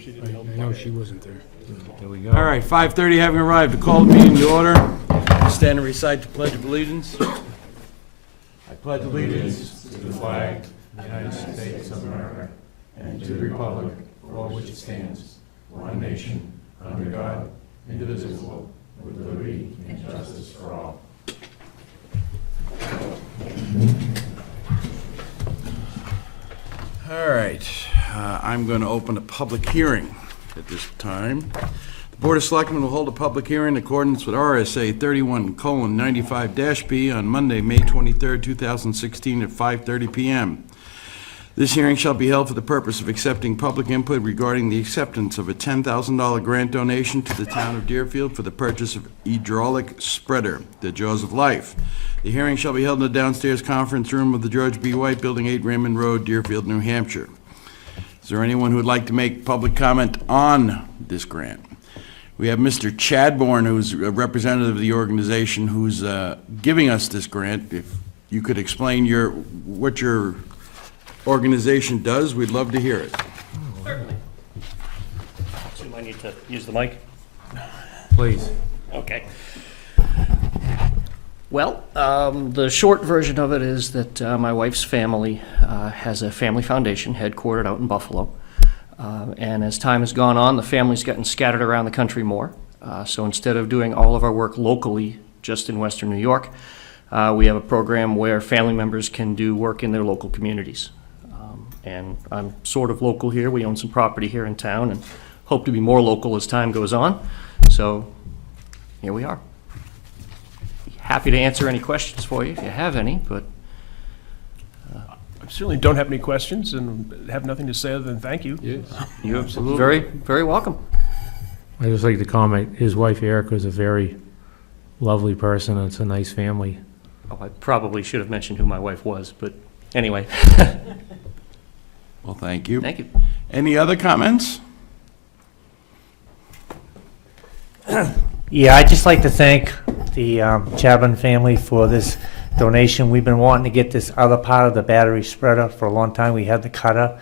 she didn't help. I know she wasn't there. Here we go. All right, 5:30 having arrived, to call the meeting to order. Stand and recite the Pledge of Allegiance. I pledge allegiance To the flag of the United States of America and to the republic for which it stands, one nation, under God, indivisible, with liberty and justice for all. All right, I'm going to open a public hearing at this time. The Board of Selectmen will hold a public hearing in accordance with RSA 31:95-B on Monday, May 23rd, 2016 at 5:30 p.m. This hearing shall be held for the purpose of accepting public input regarding the acceptance of a $10,000 grant donation to the town of Deerfield for the purchase of hydraulic spreader, the Jaws of Life. The hearing shall be held in the downstairs conference room of the George B. White, Building 8, Raymond Road, Deerfield, New Hampshire. Is there anyone who would like to make public comment on this grant? We have Mr. Chadbourne, who's a representative of the organization, who's giving us this grant. If you could explain what your organization does, we'd love to hear it. Certainly. Assume I need to use the mic? Please. Okay. Well, the short version of it is that my wife's family has a family foundation headquartered out in Buffalo. And as time has gone on, the family's gotten scattered around the country more. So instead of doing all of our work locally, just in Western New York, we have a program where family members can do work in their local communities. And I'm sort of local here. We own some property here in town and hope to be more local as time goes on. So here we are. Happy to answer any questions for you if you have any, but I certainly don't have any questions and have nothing to say other than thank you. Yes. you're Absolutely. very, very welcome. I just like to comment, his wife Erica is a very lovely person, and it's a nice family. Oh, I probably should have mentioned who my wife was, but anyway, Well, thank you. thank you. Any other comments? Yeah, I'd just like to thank the Chapman family for this donation. We've been wanting to get this other part of the battery spreader for a long time. We had the cutter.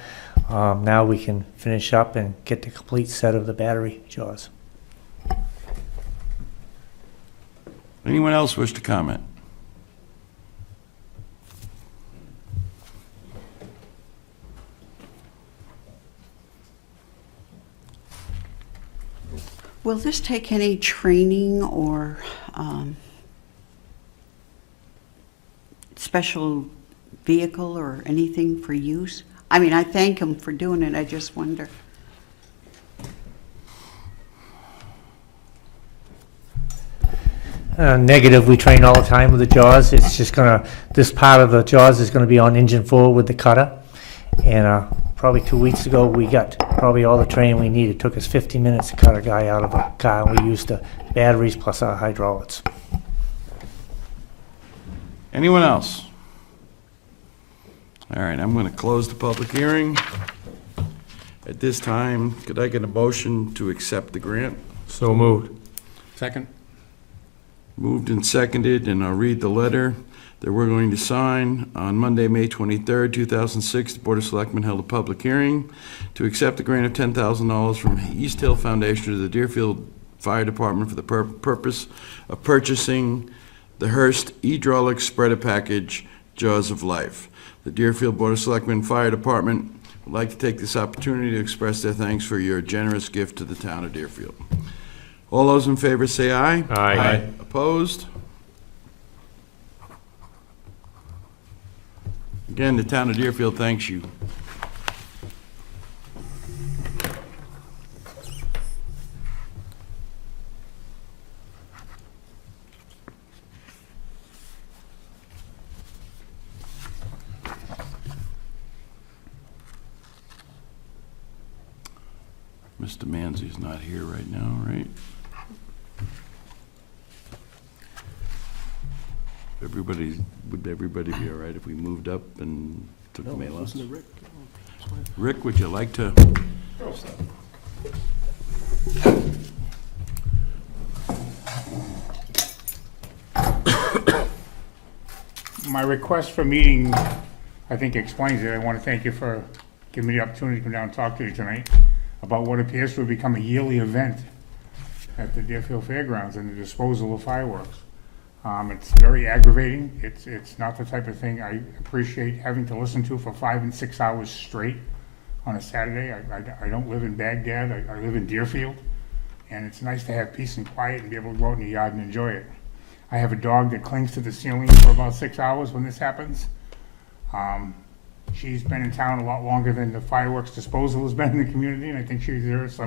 Now we can finish up and get the complete set of the battery jaws. Anyone else wish to comment? Will this take any training or special vehicle or anything for use? I mean, I thank him for doing it, I just wonder. Negative, we train all the time with the jaws. It's just this part of the jaws is gonna be on engine 4 with the cutter. And probably 2 weeks ago, we got probably all the training we needed. It took us 50 minutes to cut a guy out of a car, and we used the batteries plus our hydraulics. Anyone else? All right, I'm going to close the public hearing. At this time, could I get a motion to accept the grant? So moved. Second? Moved and seconded, and I'll read the letter that we're going to sign. On Monday, May 23rd, 2006, the Board of Selectmen held a public hearing to accept a grant of $10,000 from East Hill Foundation to the Deerfield Fire Department for the purpose of purchasing the Hearst hydraulic spreader package, Jaws of Life. The Deerfield Board of Selectmen Fire Department would like to take this opportunity to express their thanks for your generous gift to the town of Deerfield. All those in favor say aye. Aye. Opposed? Again, the town of Deerfield thanks you. Mr. Manzi's not here right now, right? Would everybody be all right if we moved up and took the mail outs? Rick, would you like to? My request for meeting, I think explains it. I want to thank you for giving me the opportunity to come down and talk to you tonight. about what appears to have become a yearly event at the Deerfield Fairgrounds and the disposal of fireworks. It's very aggravating. It's not the type of thing I appreciate having to listen to for 5 and 6 hours straight on a Saturday. I don't live in Baghdad. I live in Deerfield. And it's nice to have peace and quiet and be able to go out in the yard and enjoy it. I have a dog that clings to the ceiling for about 6 hours when this happens. She's been in town a lot longer than the fireworks disposal has been in the community, and I think she deserves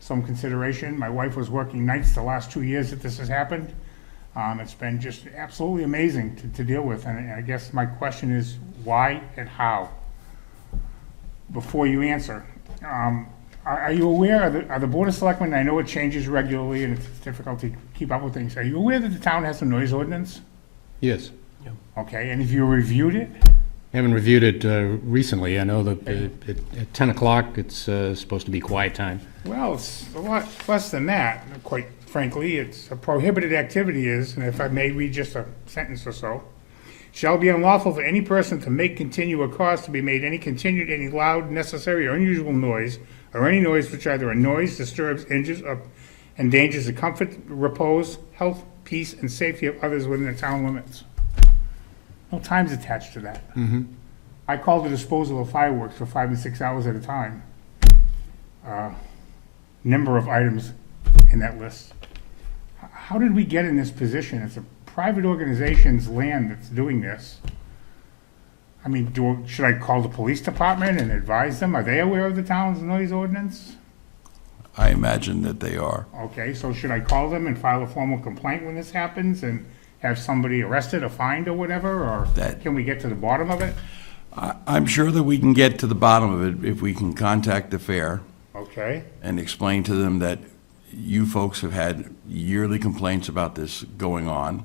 some consideration. My wife was working nights the last 2 years that this has happened. It's been just absolutely amazing to deal with, and I guess my question is why and how? Before you answer, are you aware, are the Board of Selectmen, I know it changes regularly and it's difficult to keep up with things, are you aware that the town has a noise ordinance? Yes. Okay, and have you reviewed it? Haven't reviewed it recently. I know that at 10 o'clock, it's supposed to be quiet time. Well, it's a lot less than that, quite frankly. It's a prohibited activity is, and if I may read just a sentence or so, shall be unlawful for any person to make, continue, or cause to be made any continued, any loud, necessary, or unusual noise, or any noise which either annoys, disturbs, injures, or endangers the comfort, repose, health, peace, and safety of others within the town limits. No time's attached to that. I call the disposal of fireworks for 5 and 6 hours at a time. Number of items in that list. How did we get in this position? It's a private organization's land that's doing this. I mean, should I call the police department and advise them? Are they aware of the town's noise ordinance? I imagine that they are. Okay, so should I call them and file a formal complaint when this happens and have somebody arrested or fined or whatever, or can we get to the bottom of it? I'm sure that we can get to the bottom of it if we can contact the fair Okay, and explain to them that you folks have had yearly complaints about this going on,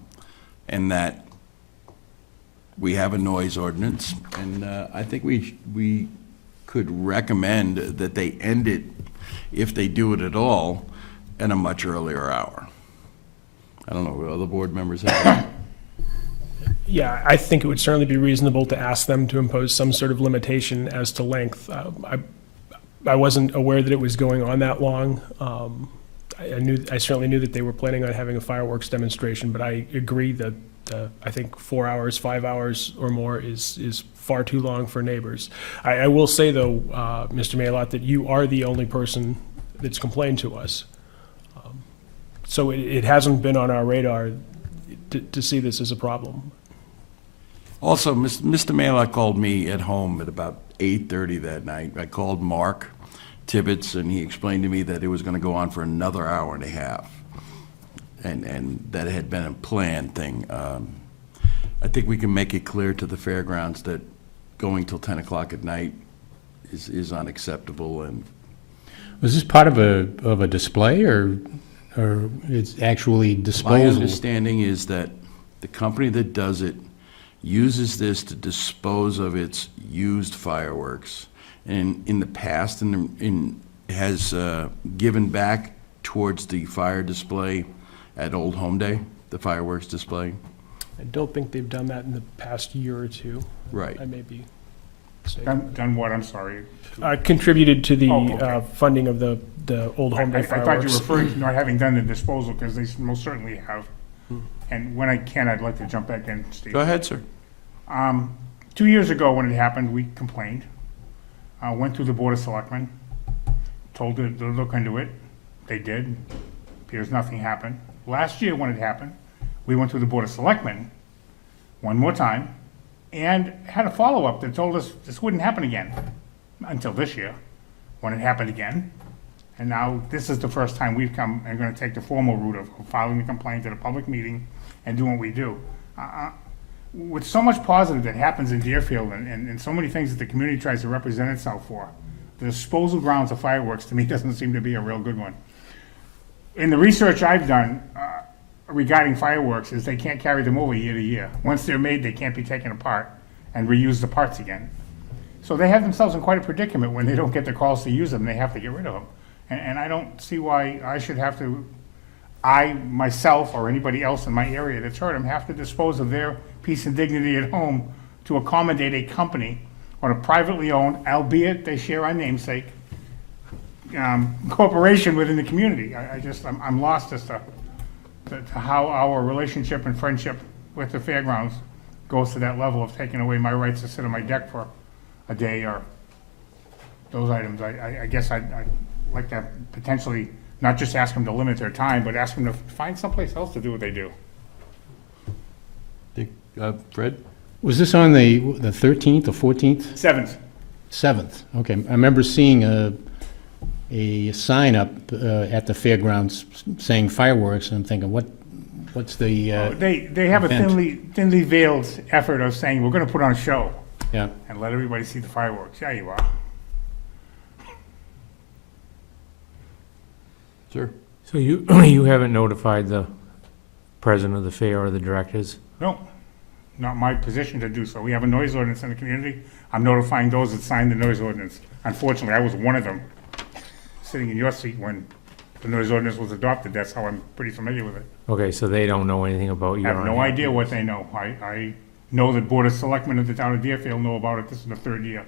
and that we have a noise ordinance, and I think we could recommend that they end it, if they do it at all, at a much earlier hour. I don't know, what other board members have? Yeah, I think it would certainly be reasonable to ask them to impose some sort of limitation as to length. I wasn't aware that it was going on that long. I certainly knew that they were planning on having a fireworks demonstration, but I agree that I think 4 hours, 5 hours or more is far too long for neighbors. I will say though, Mr. Maylott, that you are the only person that's complained to us. So it hasn't been on our radar to see this as a problem. Also, Mr. Maylott called me at home at about 8:30 that night. I called Mark Tibbetts, and he explained to me that it was going to go on for another hour and a half, and that it had been a planned thing. I think we can make it clear to the fairgrounds that going till 10 o'clock at night is unacceptable. And Was this part of a display, or it's actually my disposal? understanding is that the company that does it uses this to dispose of its used fireworks, and in the past, has given back towards the fire display at Old Home Day, the fireworks display. I don't think they've done that in the past year or two. Right. I may be mistaken. done what, I'm sorry? Contributed to the Oh, okay. Funding of the Old Home Day I thought you fireworks. were referring to not having done the disposal, because they most certainly have. And when I can, I'd like to jump back in, Steve. Go ahead, sir. 2 years ago, when it happened, we complained. Went through the Board of Selectmen, told them to look into it. They did. Appears nothing happened. Last year, when it happened, we went through the Board of Selectmen one more time and had a follow-up that told us this wouldn't happen again until this year, when it happened again. And now this is the first time we've come and going to take the formal route of filing the complaint at a public meeting and doing what we do. With so much positive that happens in Deerfield and so many things that the community tries to represent itself for, the disposal grounds of fireworks, to me, doesn't seem to be a real good one. In the research I've done regarding fireworks is they can't carry them over year to year. Once they're made, they can't be taken apart and reuse the parts again. So they have themselves in quite a predicament when they don't get the calls to use them, they have to get rid of them. And I don't see why I should have to, myself, or anybody else in my area that's hurt them, have to dispose of their peace and dignity at home to accommodate a company or a privately owned, albeit they share our namesake, cooperation within the community. I'm lost as to how our relationship and friendship with the fairgrounds goes to that level of taking away my rights to sit on my deck for a day or those items. I guess I'd like to potentially not just ask them to limit their time, but ask them to find someplace else to do what they do. Fred? Was this on the 13th or 14th? 7th. 7th, okay. I remember seeing a sign up at the fairgrounds saying fireworks, and I'm thinking, what's the, They have a event. thinly veiled effort of saying, we're gonna put on a show yeah, and let everybody see the fireworks. Yeah, you are. Sir? So you, you haven't notified the president of the fair or the directors? No, not my position to do so. We have a noise ordinance in the community. I'm notifying those that signed the noise ordinance. Unfortunately, I was one of them, sitting in your seat when the noise ordinance was adopted. That's how I'm pretty familiar with it. Okay, so they don't know anything about I your... have no idea what they know. I know that Board of Selectmen of the town of Deerfield know about it. This is the 3rd year.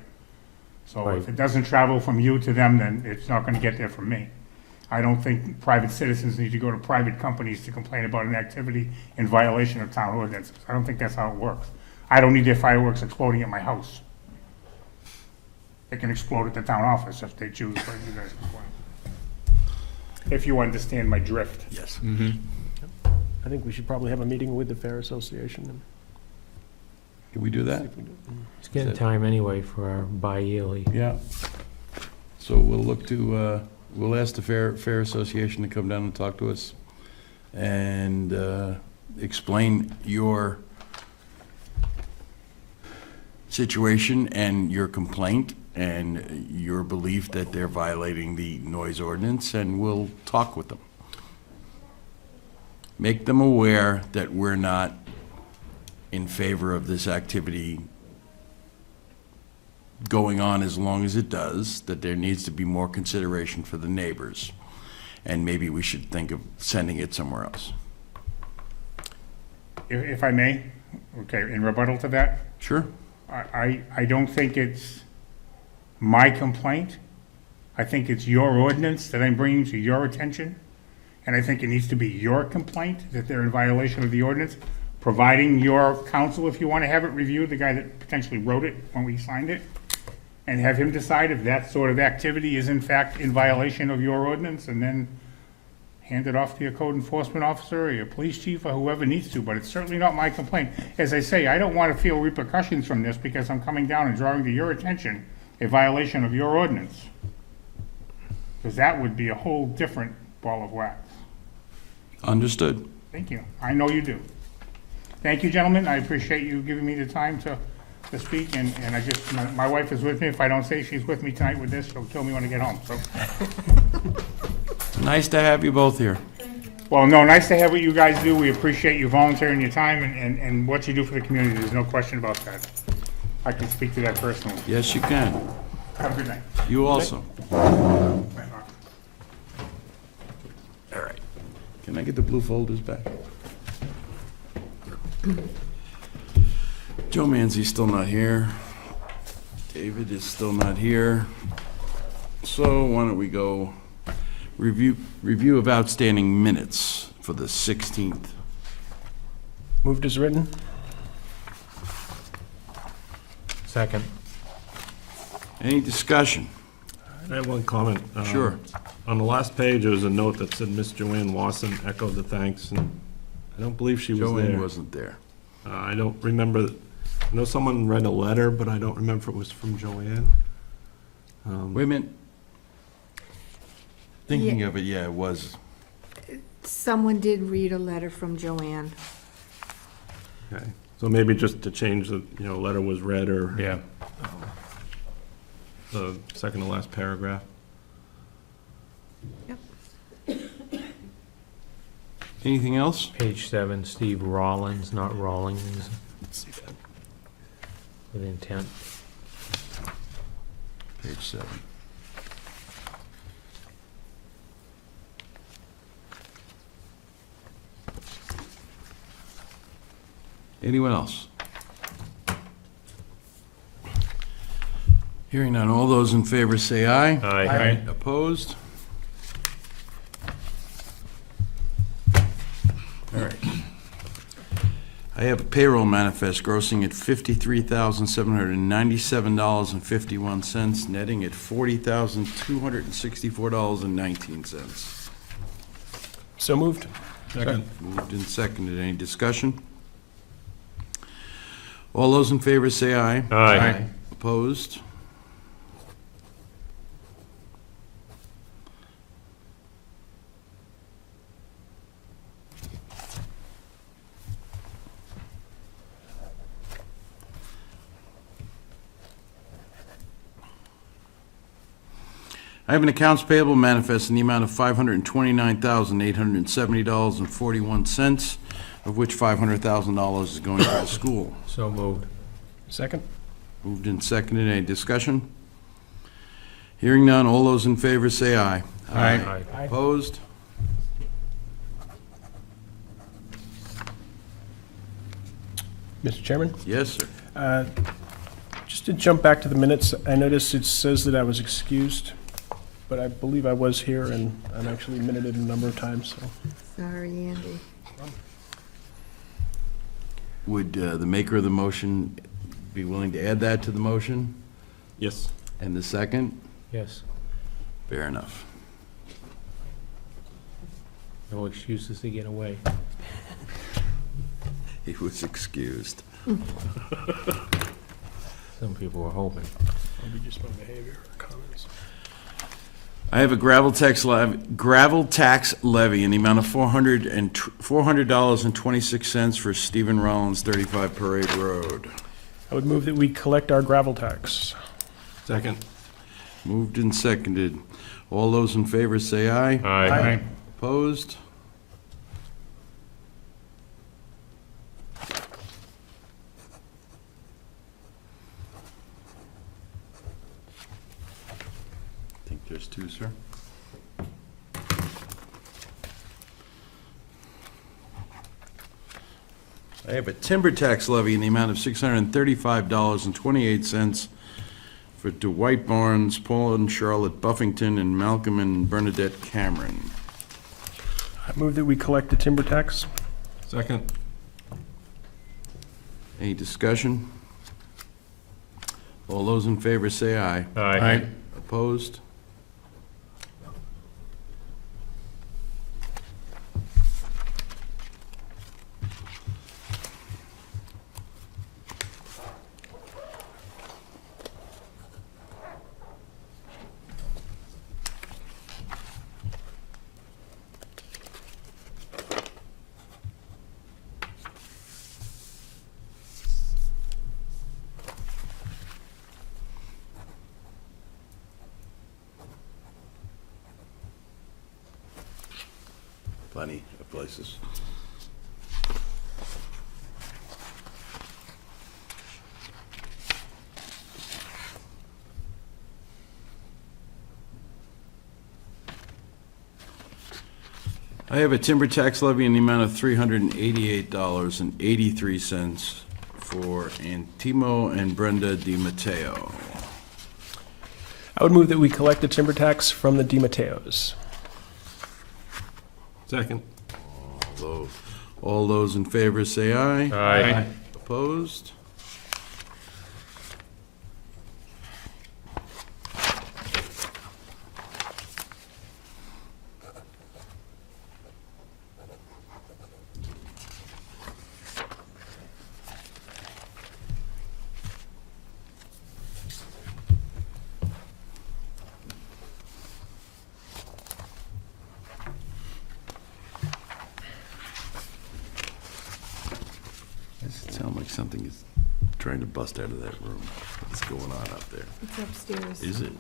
So if Right. it doesn't travel from you to them, then it's not gonna get there from me. I don't think private citizens need to go to private companies to complain about an activity in violation of town ordinances. I don't think that's how it works. I don't need their fireworks exploding at my house. They can explode at the town office if they choose, but you guys complain. If you understand my drift. Yes. I think we should probably have a meeting with the Fair Association. And Can we do that? It's getting time anyway for our bi-yearly. Yeah. So we'll look to, we'll ask the Fair Association to come down and talk to us and explain your situation and your complaint and your belief that they're violating the noise ordinance, and we'll talk with them. Make them aware that we're not in favor of this activity going on as long as it does, that there needs to be more consideration for the neighbors, and maybe we should think of sending it somewhere else. If I may, okay, in rebuttal to that, Sure. I don't think it's my complaint. I think it's your ordinance that I'm bringing to your attention. And I think it needs to be your complaint that they're in violation of the ordinance, providing your counsel, if you want to have it reviewed, the guy that potentially wrote it when we signed it, and have him decide if that sort of activity is in fact in violation of your ordinance, and then hand it off to your code enforcement officer or your police chief or whoever needs to, but it's certainly not my complaint. As I say, I don't want to feel repercussions from this because I'm coming down and drawing to your attention a violation of your ordinance. Because that would be a whole different ball of wax. Understood. Thank you. I know you do. Thank you, gentlemen. I appreciate you giving me the time to speak, and I just, my wife is with me. If I don't say she's with me tonight with this, she'll kill me when I get home, so. Nice to have you both here. Well, no, nice to have what you guys do. We appreciate you volunteering your time and what you do for the community. There's no question about that. I can speak to that personally. Yes, you can. Have a good night. You also. All right. Can I get the blue folders back? Joe Manzi's still not here. David is still not here. So why don't we go review of outstanding minutes for the 16th. moved as written. Second. Any discussion? I have one comment. Sure. On the last page, there was a note that said Miss Joanne Lawson echoed the thanks, and I don't believe she was Joanne there. wasn't there. I don't remember, I know someone read a letter, but I don't remember if it was from Joanne. Wait a minute. Thinking of it, yeah, it was. Someone did read a letter from Joanne. Okay, so maybe just to change the, letter was read, or Yeah. the second to last paragraph. Anything else? Page 7, Steve Rollins, not Rawlings, with intent. Page 7. Anyone else? Hearing none, all those in favor say aye. Aye. Opposed? All right. I have a payroll manifest grossing at $53,797.51, netting at $40,264.19. So moved. Second. Moved and seconded. Any discussion? All those in favor say aye. Aye. Opposed? I have an accounts payable manifest in the amount of $529,870.41, of which $500,000 is going to the school. So moved. Second? Moved and seconded. Any discussion? Hearing none, all those in favor say aye. Aye. Opposed? Mr. Chairman? Yes, sir. Just to jump back to the minutes, I noticed it says that I was excused, but I believe I was here, and I'm actually minuted a number of times, so. Sorry, Andy. Would the maker of the motion be willing to add that to the motion? Yes. And the second? Yes. Fair enough. No excuses to get away. He was excused. Some people were hoping. Maybe just my behavior or comments. I have a gravel tax levy in the amount of $400.26 for Stephen Rollins, 35 Parade Road. I would move that we collect our gravel tax. Second. Moved and seconded. All those in favor say aye. Aye. Opposed? I think there's two, sir. I have a timber tax levy in the amount of $635.28 for Dwight Barnes, Paul and Charlotte Buffington, and Malcolm and Bernadette Cameron. I move that we collect the timber tax. Second. Any discussion? All those in favor say aye. Aye. Opposed? Plenty of places. I have a timber tax levy in the amount of $388.83 for Antimo and Brenda Di Matteo. I would move that we collect the timber tax from the DiMatteos. Second. All those in favor say aye. Aye. Opposed? Does it sound like something is trying to bust out of that room? What's going on out there? It's upstairs. Is it?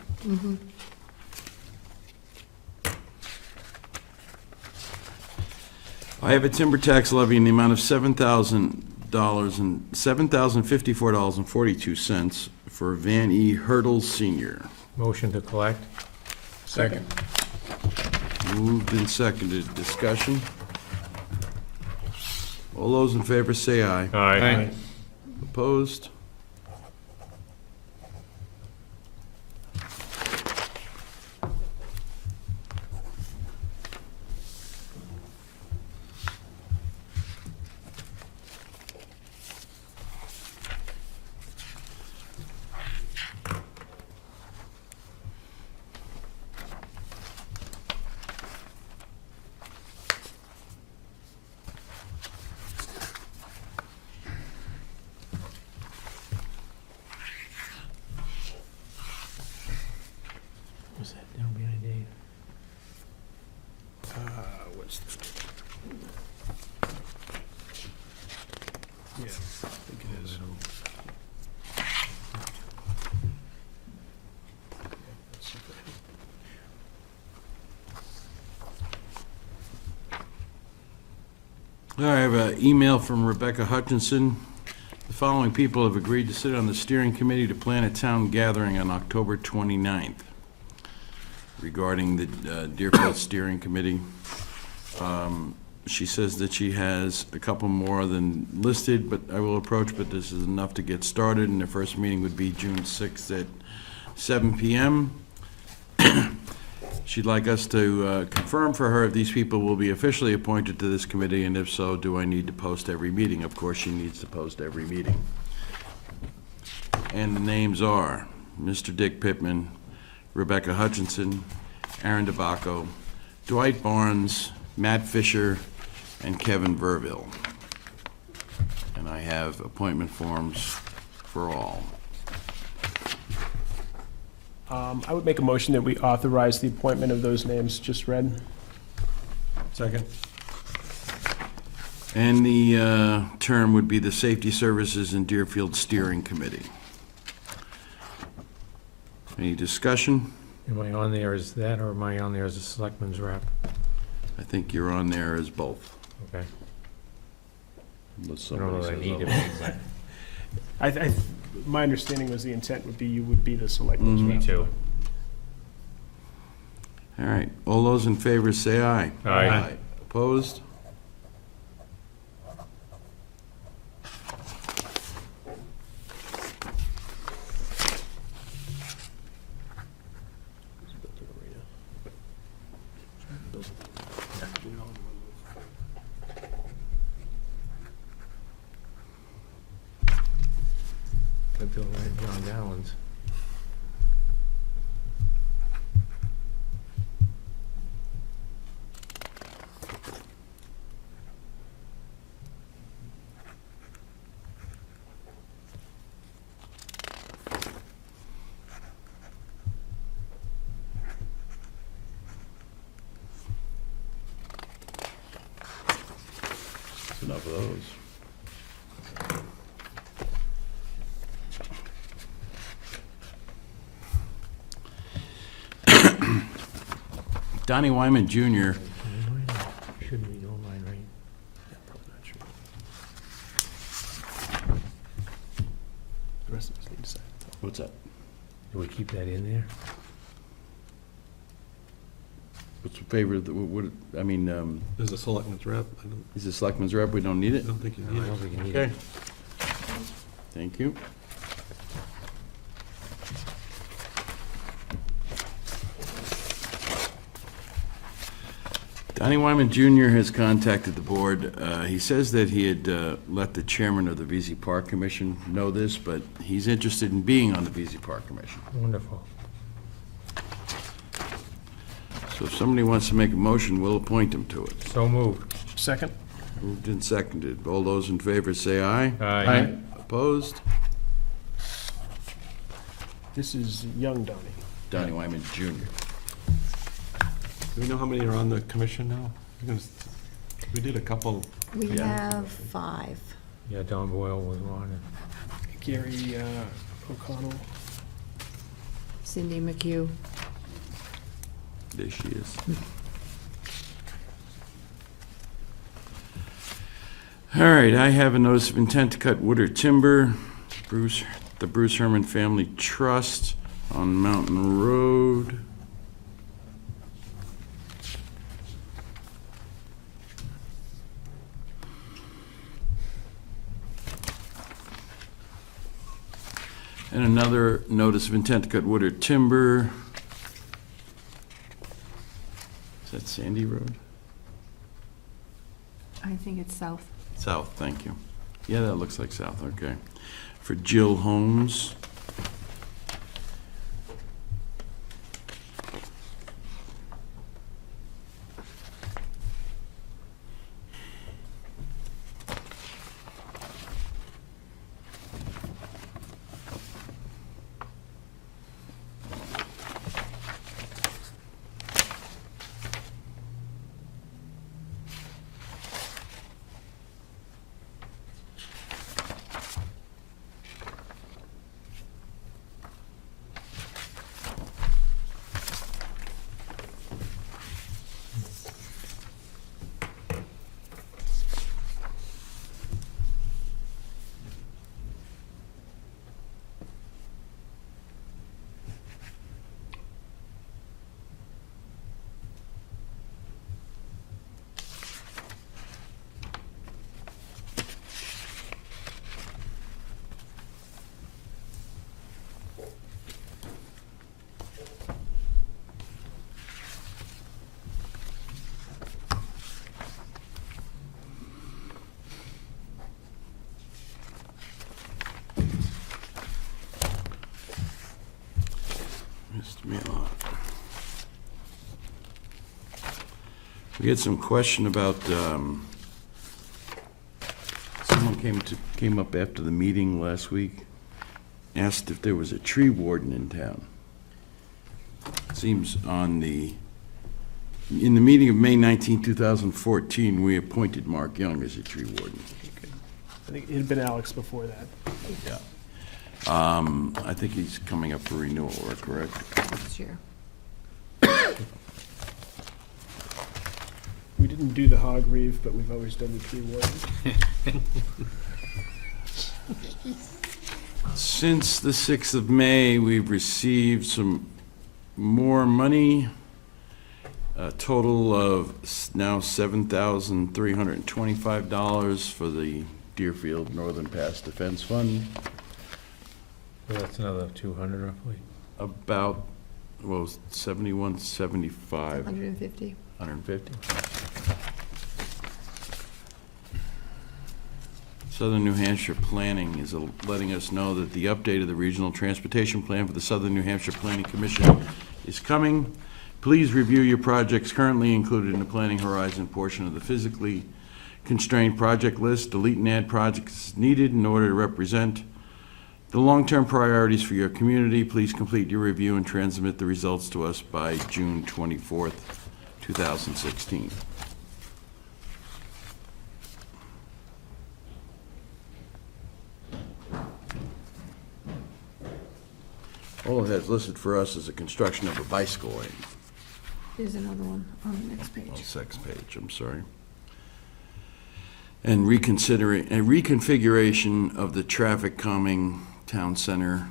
I have a timber tax levy in the amount of $7,054.42 for Van E. Hurdle Sr. Motion to collect? Second. Moved and seconded. Discussion? All those in favor say aye. Aye. Opposed? What's the... Yeah, I think it is. I have an email from Rebecca Hutchinson. The following people have agreed to sit on the steering committee to plan a town gathering on October 29th regarding the Deerfield Steering Committee. She says that she has a couple more than listed, but I will approach, but this is enough to get started, and the first meeting would be June 6th at 7 p.m. She'd like us to confirm for her if these people will be officially appointed to this committee, and if so, do I need to post every meeting? Of course, she needs to post every meeting. And the names are Mr. Dick Pittman, Rebecca Hutchinson, Aaron DeBacco, Dwight Barnes, Matt Fisher, and Kevin Verville. And I have appointment forms for all. I would make a motion that we authorize the appointment of those names just read. Second. And the term would be the Safety Services and Deerfield Steering Committee. Any discussion? Am I on there as that, or am I on there as a selectman's rep? I think you're on there as both. Okay. Unless I don't know somebody that I says need to otherwise. be, but My understanding was the intent would be you would be the selectman's Mhm. rep. me too. All right, all those in favor say aye. Aye. Opposed? I feel right, John Dowlands. That's enough of those. Donnie Wyman Jr. Shouldn't be online, right? The rest of us need to sign. What's that? Do we keep that in there? What's your favorite, what, I mean, There's a selectman's rep. I don't, is this Selectman's rep, we don't need I it? don't think you I need don't it. think you need Okay. it. Thank you. Donnie Wyman Jr. has contacted the board. He says that he had let the chairman of the VZ Park Commission know this, but he's interested in being on the VZ Park Commission. Wonderful. So if somebody wants to make a motion, we'll appoint him to it. So moved. Second? Moved and seconded. All those in favor say aye. Aye. Opposed? This is young Donnie. Donnie Wyman Jr. Do we know how many are on the commission now? Because we did a couple. We Yeah. have 5. Yeah, Don Boyle was on it. Gary O'Connell. Cindy McHugh. There she is. All right, I have a notice of intent to cut wood or timber, the Bruce Herman Family Trust on Mountain Road. And another notice of intent to cut wood or timber. Is that Sandy Road? I think it's south. South, thank you. Yeah, that looks like south, okay. For Jill Holmes. We had some question about, someone came up after the meeting last week, asked if there was a tree warden in town. Seems in the meeting of May 19, 2014, we appointed Mark Young as a tree warden. I think it had been Alex before that. Yeah. I think he's coming up for renewal, correct? This year. We didn't do the hog reeve, but we've always done the tree warden. Since the 6th of May, we've received some more money, a total of now $7,325 for the Deerfield Northern Pass Defense Fund. Well, that's another 200 roughly. About, 71, 75, 150. 150. Southern New Hampshire Planning is letting us know that the update of the Regional Transportation Plan for the Southern New Hampshire Planning Commission is coming. Please review your projects currently included in the Planning Horizon portion of the physically constrained project list. Delete and add projects needed in order to represent the long-term priorities for your community. Please complete your review and transmit the results to us by June 24th, 2016. All it has listed for us is the construction of a bicycle lane. Here's another one on the next page. Oh, next page, I'm sorry. And reconfiguration of the traffic calming town center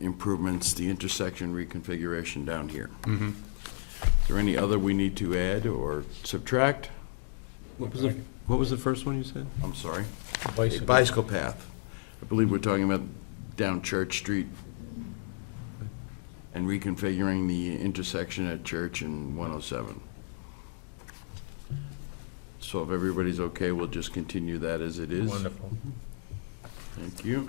improvements, the intersection reconfiguration down here. Mm-hmm. Is there any other we need to add or subtract? What was the first one you said? I'm sorry. A Bicycle. bicycle path. I believe we're talking about down Church Street and reconfiguring the intersection at Church and 107. So if everybody's okay, we'll just continue that as it is. Wonderful. Thank you.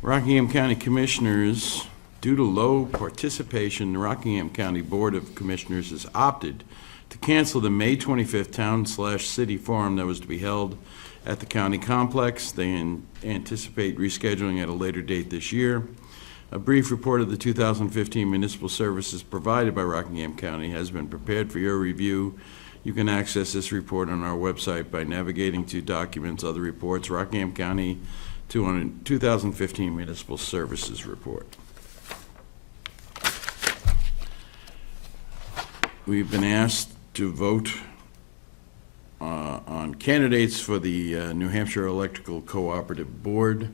Rockingham County Commissioners, due to low participation, the Rockingham County Board of Commissioners has opted to cancel the May 25th Town/City Forum that was to be held at the county complex. They anticipate rescheduling at a later date this year. A brief report of the 2015 municipal services provided by Rockingham County has been prepared for your review. You can access this report on our website by navigating to Documents, Other Reports, Rockingham County 2015 Municipal Services Report. We've been asked to vote on candidates for the New Hampshire Electrical Cooperative Board.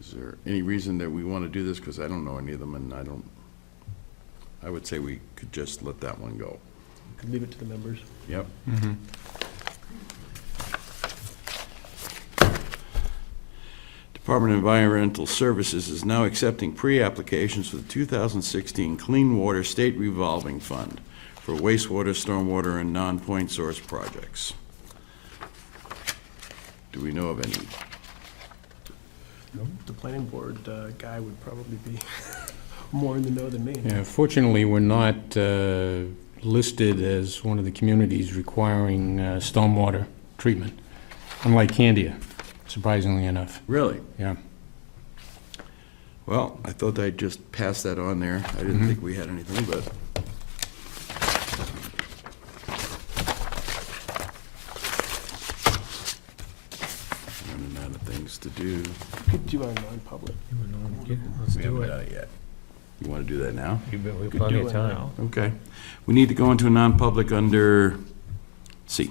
Is there any reason that we want to do this? Because I don't know any of them, and I would say we could just let that one go. Could leave it to the members. Yep. Mm-hmm. Department of Environmental Services is now accepting pre-applications for the 2016 Clean Water State Revolving Fund for wastewater, stormwater, and non-point source projects. Do we know of any? The planning board guy would probably be more in the know than me. Yeah, fortunately, we're not listed as one of the communities requiring stormwater treatment, unlike Candia, surprisingly enough. Really? Yeah. Well, I thought I'd just pass that on there. I didn't think we had anything, but. Running out of things to do. Could do our non-public. Let's We do haven't it. done it yet. You want to do that now? You bet, we have Could plenty do of it time. now. Okay. We need to go into a non-public under C.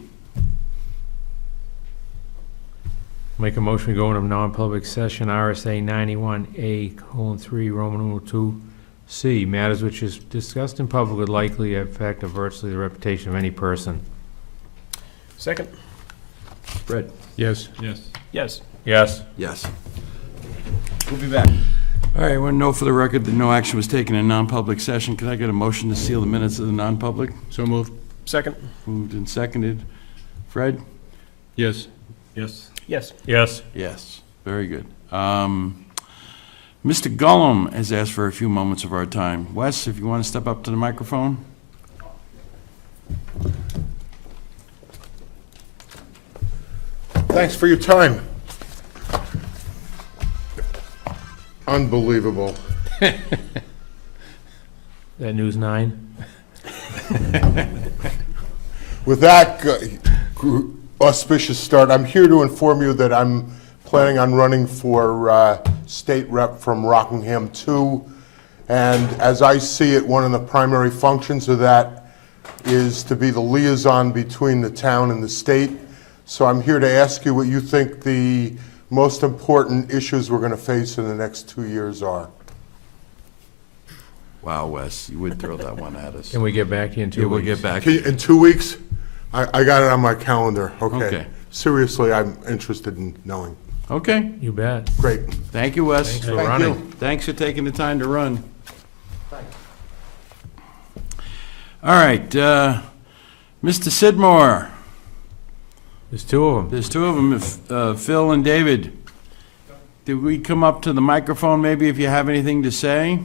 Make a motion to go into non-public session, RSA 91A:3, Roman numeral 2C, matters which is discussed in public would likely affect adversely the reputation of any person. Second? Fred? Yes. Yes. Yes. Yes. Yes. We'll be back. All right, I want to know for the record that no action was taken in non-public session. Can I get a motion to seal the minutes of the non-public? So moved. Second? Moved and seconded. Fred? Yes. Yes. Yes. Yes. Yes. Very good. Mr. Gullum has asked for a few moments of our time. Wes, if you want to step up to the microphone? Thanks for your time. Unbelievable. That News 9? With that auspicious start, I'm here to inform you that I'm planning on running for state rep from Rockingham 2. And as I see it, one of the primary functions of that is to be the liaison between the town and the state. So I'm here to ask you what you think the most important issues we're going to face in the next 2 years are. Wow, Wes, you would throw that one at us. Can we get back to you in 2 Yeah, weeks? we'll get back. In 2 weeks? I got it on my calendar. Okay. Okay. Seriously, I'm interested in knowing. Okay, You bet. Great. thank you, Wes. Thanks for Thank running. you. Thanks for taking the time to run. All right, Mr. Sidmore, There's 2 of them. there's 2 of them, Phil and David. Did we come up to the microphone maybe if you have anything to say?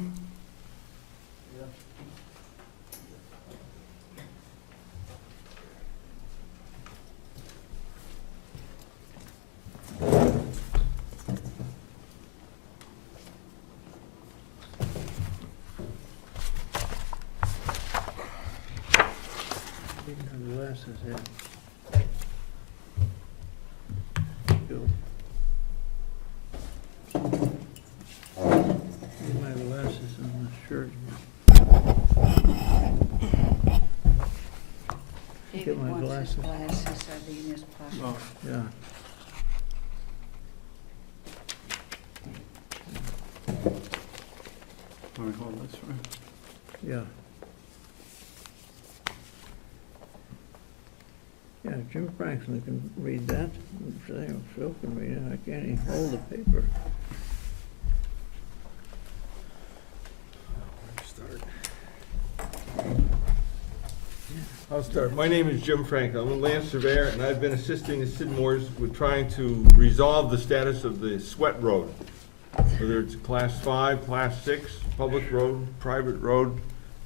David wants his glasses, are they in his pocket? Yeah. Yeah, Jim Franklin can read that. Phil can read it. I can't even hold the paper. I'll start. My name is Jim Franklin. I'm a land surveyor, and I've been assisting the Sidmores with trying to resolve the status of the Sweat Road. Whether it's Class 5, Class 6, public road, private road,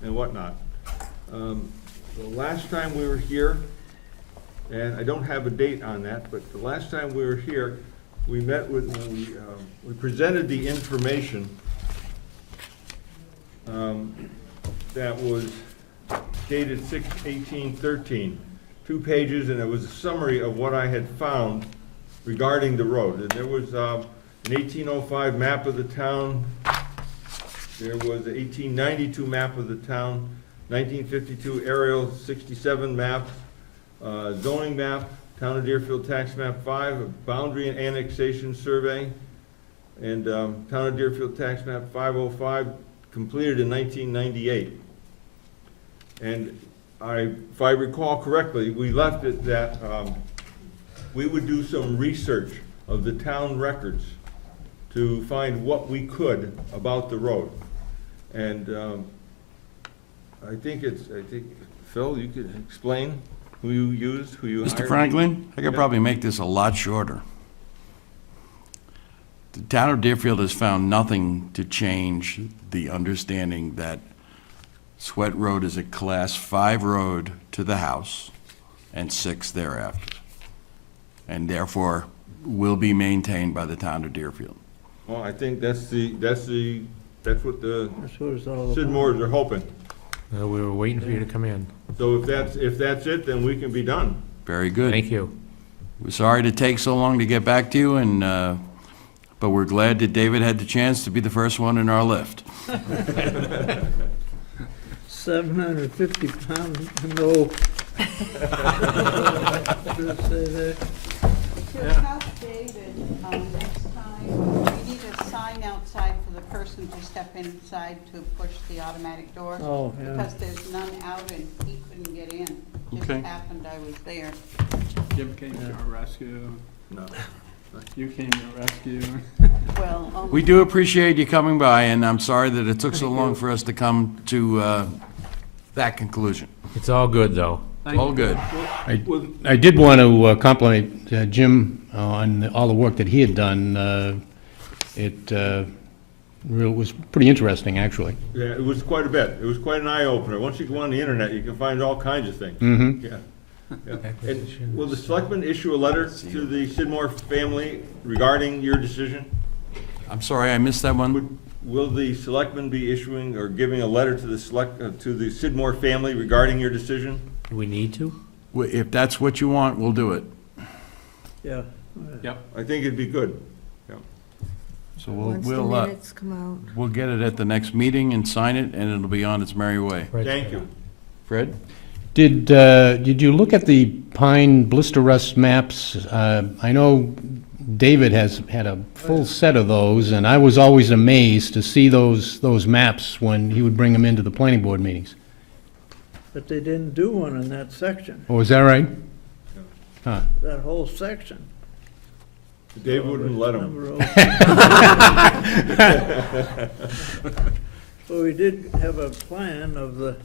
and whatnot. The last time we were here, and I don't have a date on that, but the last time we were here, we met with, we presented the information that was dated 6/18/13, 2 pages, and it was a summary of what I had found regarding the road. And there was an 1805 map of the town, there was an 1892 map of the town, 1952 aerial 67 map, zoning map, Town of Deerfield tax map 5, a boundary and annexation survey, and Town of Deerfield tax map 505, completed in 1998. And if I recall correctly, we left it that we would do some research of the town records to find what we could about the road. And I think, Phil, you could explain who you used, who you hired? Mr. Franklin, I could probably make this a lot shorter. The town of Deerfield has found nothing to change the understanding that Sweat Road is a Class 5 road to the house and 6 thereafter, and therefore will be maintained by the town of Deerfield. Well, I think that's what the That's what it's all about. Sidmores are hoping. We were waiting for you to come in. So if that's it, then we can be done. Very good. Thank you. We're sorry to take so long to get back to you, and but we're glad that David had the chance to be the first one in our lift. 750 pounds, no. Should say that. Tell David, next time, we need a sign outside for the person to step inside to push the automatic door. Oh, yeah. Because there's none out and he couldn't get in. Just Okay. happened I was there. Jim came to our rescue. No. You came to our rescue. Well, We do appreciate you coming by, and I'm sorry that it took so long for us to come to that conclusion. It's all good, though. All good. I did want to compliment Jim on all the work that he had done. It was pretty interesting, actually. Yeah, it was quite a bit. It was quite an eye-opener. Once you go on the internet, you can find all kinds of things. Mm-hmm. Yeah. Yeah. And will the selectmen issue a letter to the Sidmore family regarding your decision? I'm sorry, I missed that one. Will the selectmen be issuing or giving a letter to the to the Sidmore family regarding your decision? Do we need to? If that's what you want, we'll do it. Yeah. Yep. I think it'd be good. Yeah. So Once the we'll minutes come out. we'll get it at the next meeting and sign it, and it'll be on its merry way. Thank you. Fred? Did you look at the pine blister rust maps? I know David has had a full set of those, and I was always amazed to see those maps when he would bring them into the planning board meetings. But they didn't do one in that section, Oh, is that right? Huh. that whole section. Dave wouldn't let him. Number Well, we did have a plan of the,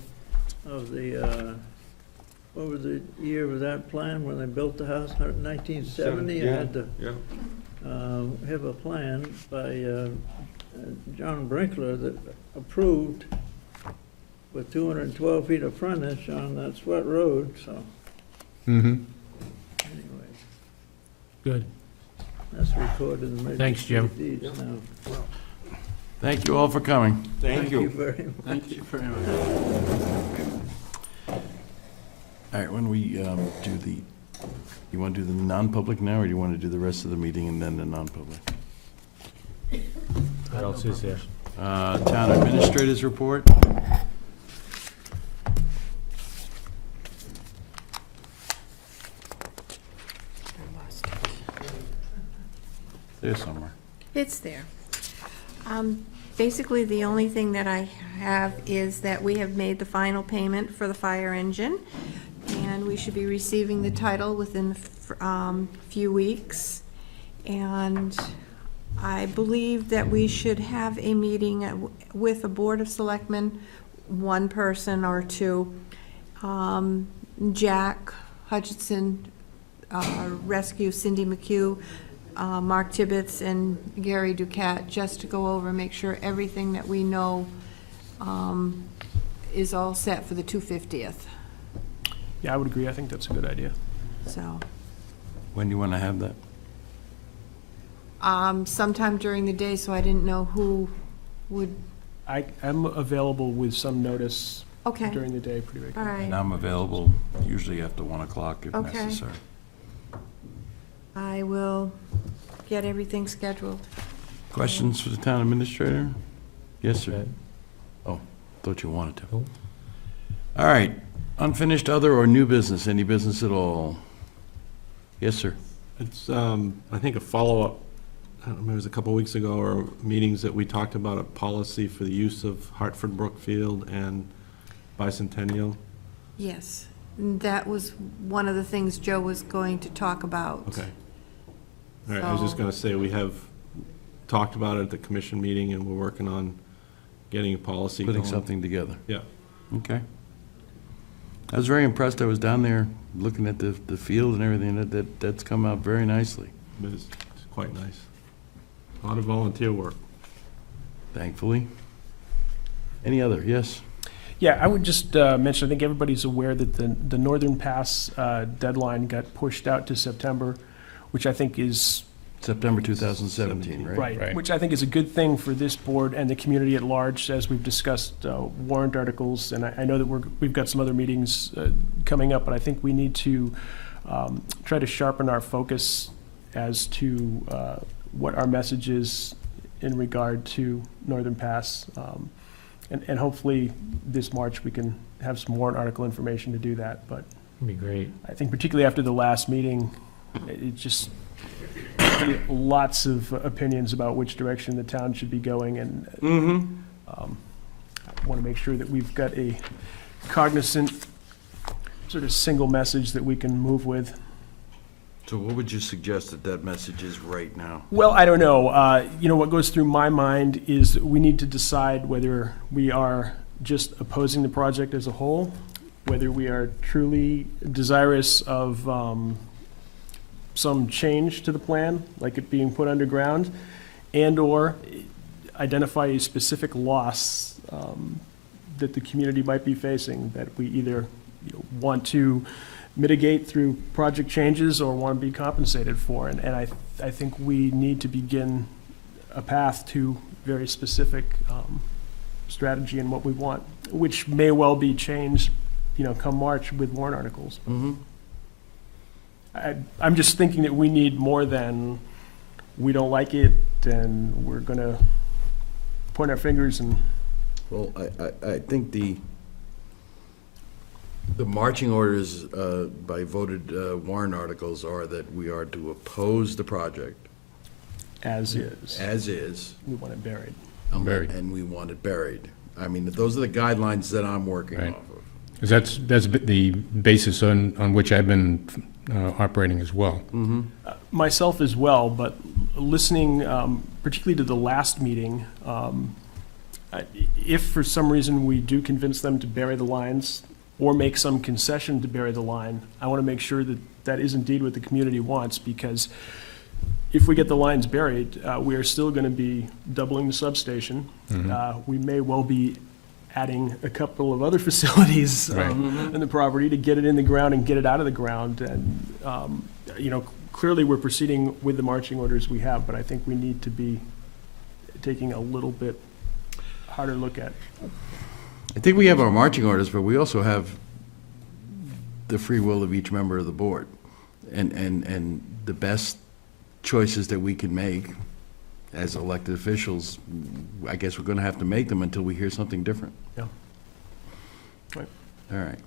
what was the year of that plan when they built the house, 1970? You had to Yeah. have a plan by John Brinkler that approved with 212 feet of frontage on that Sweat Road, so Mm-hmm. anyway, Good. that's recorded in the Thanks, Jim. registry of deeds now. Thank you all for coming. Thank you. very much. Thank you very much. All right, when we do the, you want to do the non-public now, or do you want to do the rest of the meeting and then the non-public? What else is there? Town administrators report? There somewhere. It's there. Basically, the only thing that I have is that we have made the final payment for the fire engine, and we should be receiving the title within a few weeks. And I believe that we should have a meeting with a Board of Selectmen, one person or two, Jack Hutchinson, Rescue Cindy McHugh, Mark Tibbetts and Gary Ducat, just to go over and make sure everything that we know is all set for the 250th. Yeah, I would agree. I think that's a good idea. So, When do you want to have that? sometime during the day, so I didn't know who would, I'm available with some notice okay, during the day pretty all regularly. right. And I'm available usually after 1 o'clock if Okay. necessary. I will get everything scheduled. Questions for the town administrator? Yes, sir. Okay. Oh, thought you wanted to. Nope. All right, unfinished other or new business, any business at all? Yes, sir. It's, I think, a follow-up, I don't remember, it was a couple of weeks ago, or meetings that we talked about a policy for the use of Hartford Brookfield and Bicentennial. Yes, that was one of the things Joe was going to talk about. Okay. All right, I was just So- gonna say, we have talked about it at the commission meeting, and we're working on getting a policy going. Putting something together. Yeah. Okay. I was very impressed. I was down there looking at the field and everything. That's come out very nicely, It's quite nice. A lot of volunteer work. thankfully. Any other? Yes? Yeah, I would just mention, I think everybody's aware that the Northern Pass deadline got pushed out to September, which I think is September 2017, right? right, Right. which I think is a good thing for this board and the community at large, as we've discussed warrant articles, and I know that we've got some other meetings coming up, but I think we need to try to sharpen our focus as to what our message is in regard to Northern Pass. And hopefully this March we can have some warrant article information to do that, but That'd be great. I think particularly after the last meeting, it just, lots of opinions about which direction the town should be going, and I want to make sure that we've got a cognizant, sort of single message that we can move with. So what would you suggest that message is right now? Well, I don't know. You know, what goes through my mind is that we need to decide whether we are just opposing the project as a whole, whether we are truly desirous of some change to the plan, like it being put underground, and/or identify a specific loss that the community might be facing that we either want to mitigate through project changes or want to be compensated for. And I think we need to begin a path to very specific strategy and what we want, which may well be changed, come March with warrant articles. I'm just thinking that we need more than we don't like it and we're gonna point our fingers and. Well, I think the marching orders by voted warrant articles are that we are to oppose the project. As is. As is. We want it buried. Buried. And we want it buried. I mean, those are the guidelines that I'm working Right. off of. 'Cause that's the basis on which I've been operating as well. Myself as well, but listening particularly to the last meeting, if for some reason we do convince them to bury the lines or make some concession to bury the line, I want to make sure that that is indeed what the community wants, because if we get the lines buried, we are still going to be doubling the substation. We may well be adding a couple of other facilities in the property to get it in the ground and get it out of the ground. And, clearly we're proceeding with the marching orders we have, but I think we need to be taking a little bit harder look at. I think we have our marching orders, but we also have the free will of each member of the board. And the best choices that we can make as elected officials, I guess we're gonna have to make them until we hear something different. Yeah. Right. All right.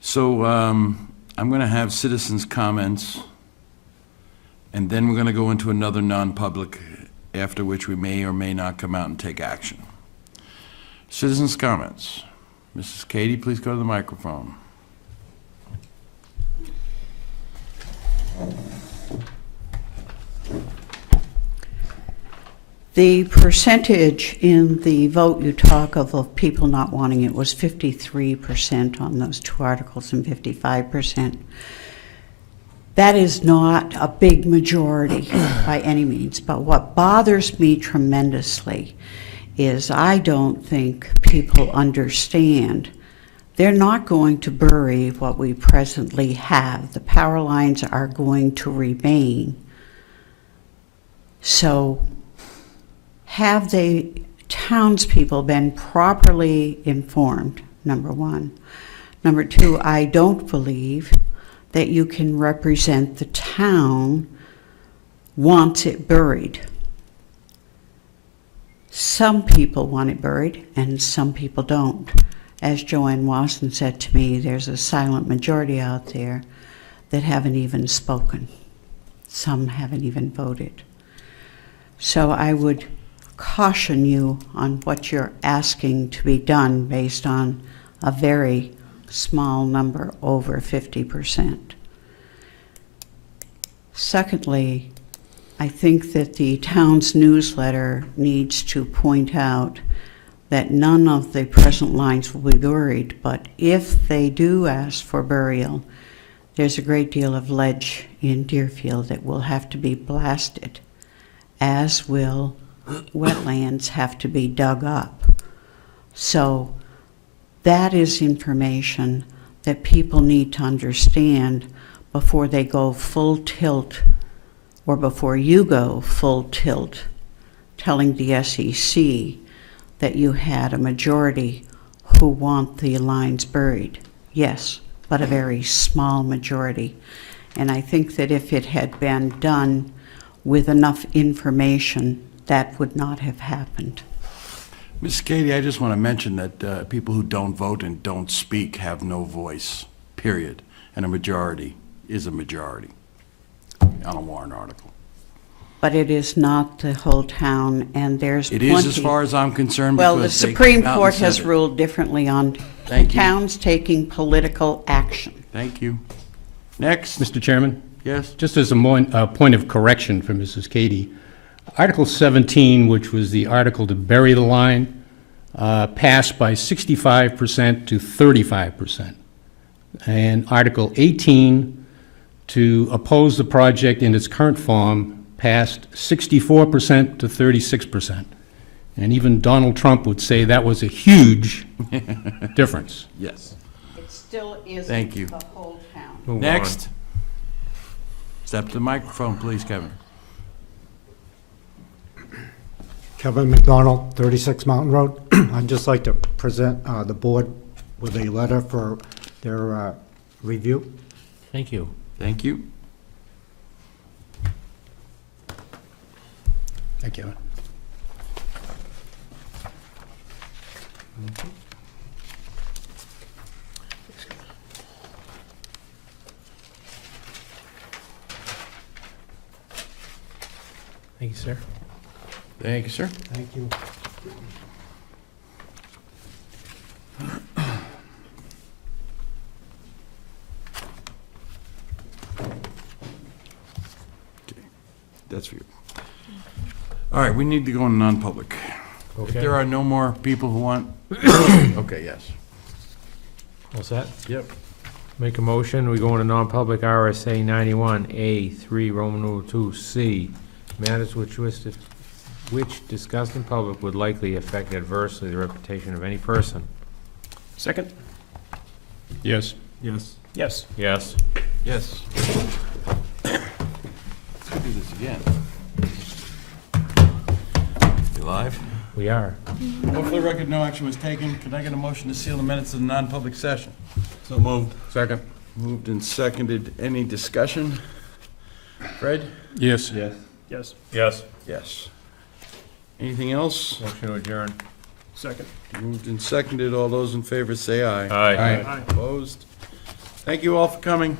So, I'm gonna have citizens' comments, and then we're gonna go into another non-public, after which we may or may not come out and take action. Citizens' comments. Mrs. Katie, please go to the microphone. The percentage in the vote you talk of people not wanting it was 53% on those two articles and 55%. That is not a big majority by any means, but what bothers me tremendously is I don't think people understand they're not going to bury what we presently have. The power lines are going to remain. So have the townspeople been properly informed, number one? Number two, I don't believe that you can represent the town wants it buried. Some people want it buried and some people don't. As Joanne Wasson said to me, there's a silent majority out there that haven't even spoken. Some haven't even voted. So I would caution you on what you're asking to be done based on a very small number, over 50%. Secondly, I think that the town's newsletter needs to point out that none of the present lines will be buried, but if they do ask for burial, there's a great deal of ledge in Deerfield that will have to be blasted, as will wetlands have to be dug up. So that is information that people need to understand before they go full tilt, or before you go full tilt, telling the SEC that you had a majority who want the lines buried. Yes, but a very small majority. And I think that if it had been done with enough information, that would not have happened. Ms. Katie, I just want to mention that people who don't vote and don't speak have no voice, period. And a majority is a majority on a warrant article. But it is not the whole town, and there's It plenty. is as far as I'm concerned, Well, the because they Supreme came out and Court said has it. ruled differently on Thank you. towns taking political action. Thank you. Next. Mr. Chairman? Yes? Just as a point of correction for Mrs. Katie, Article 17, which was the article to bury the line, passed by 65% to 35%. And Article 18, to oppose the project in its current form, passed 64% to 36%. And even Donald Trump would say that was a huge difference. Yes. It still isn't Thank you. the whole town. Move on. Next. Step to the microphone, please, Kevin. Kevin McDonald, 36 Mountain Road. I'd just like to present the board with a letter for their review. Thank you. Thank you. Thank you. Thank you, sir. Thank you, sir. Thank you. That's for you. All right, we need to go in non-public. If Okay. there are no more people who want, okay, yes. All set? Yep. Make a motion, we go into non-public RSA 91A3, Roman numeral 2C. Matters which discussed in public would likely affect adversely the reputation of any person. Second? Yes. Yes. Yes. Yes. Yes. Let's do this again. You live? We are. Hopefully, record no action was taken. Can I get a motion to seal the minutes of the non-public session? So moved. Second? Moved and seconded. Any discussion? Fred? Yes. Yes. Yes. Yes. Yes. Anything else? Motion to adjourn. Second. Moved and seconded. All those in favor say aye. Aye. Aye. Opposed? Thank you all for coming.